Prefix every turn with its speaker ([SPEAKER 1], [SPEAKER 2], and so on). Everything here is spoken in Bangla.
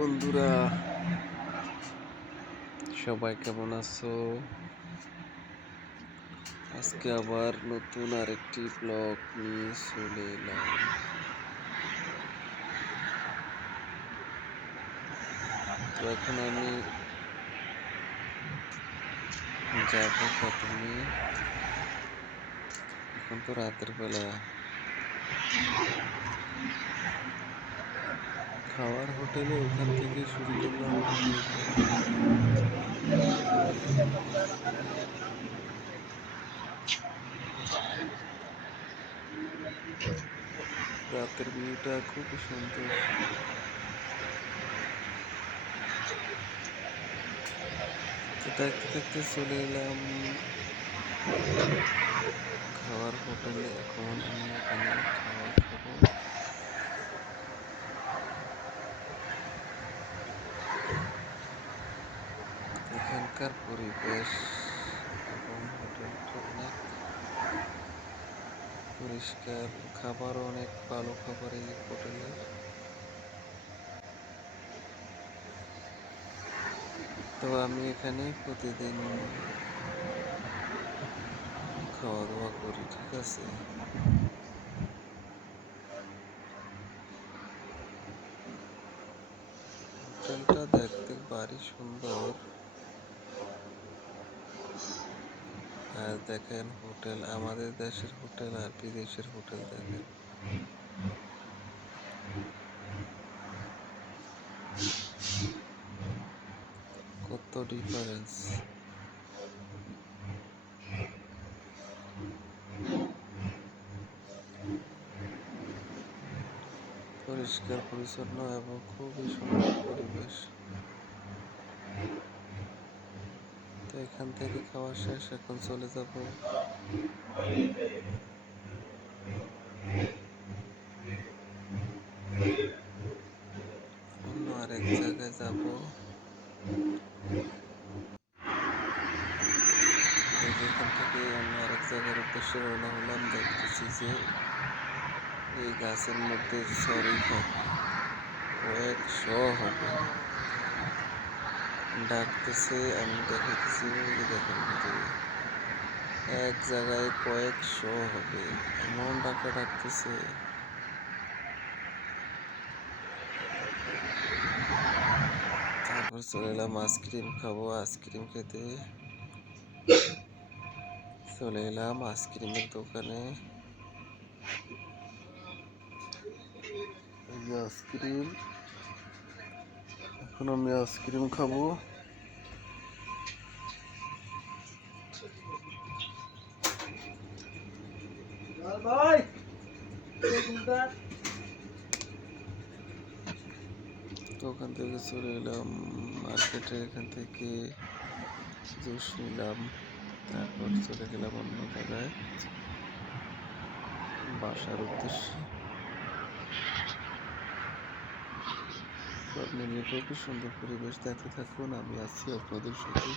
[SPEAKER 1] বন্ধুরা। সবাই কেমন আছো? আজকে আবার নতুন আরেকটি ব্লগ নিয়ে চলে এলাম। তো এখন আমি যাব প্রথমে। এখন তো রাতের বেলা। খাওয়ার হোটেলে ওখান থেকে শুরু করলাম রাতের ভিউটা খুবই সুন্দর। দেখতে দেখতে চলে এলাম। খাওয়ার হোটেলে এখন আমি এখানে খাবার খাব পরিবেশ এবং হোটেলটা অনেক পরিষ্কার। খাবারও অনেক ভালো খাবার এই হোটেলে। তো আমি এখানে প্রতিদিন খাওয়া দাওয়া করি, ঠিক আছে? হোটেলটা দেখতে ভারী সুন্দর। আর দেখেন হোটেল, আমাদের দেশের হোটেল আর বিদেশের হোটেল দেখেন। কত ডিফারেন্স পরিষ্কার, পরিচ্ছন্ন এবং খুবই সুন্দর পরিবেশ তো এখান থেকে খাওয়া শেষ, এখন চলে যাব। অন্য আরেক জায়গায় যাব। এখান থেকে অন্য আরেক জায়গার উদ্দেশ্যে রওনা হলাম, দেখতেছি যে এই গাছের মধ্যে সরি কয়েকশো হবে ডাকতেছে, আমি দেখাচ্ছি ওই দেখেন এক জায়গায় কয়েকশো হবে। এমন ডাকা ডাকতেছে। তারপর চলে এলাম আইসক্রিম খাব, আইসক্রিম খেতে। চলে এলাম আইসক্রিমের দোকানে। আইসক্রিম। এখন আমি আইসক্রিম খাব। তো ওখান থেকে চলে এলাম মার্কেটে, এখান থেকে জুস নিলাম। তারপর চলে গেলাম অন্য জায়গায়। বাসার উদ্দেশ্যে। সব মিলিয়ে খুব সুন্দর পরিবেশ দেখতে থাকুন আমি আছি আপনাদের সাথে।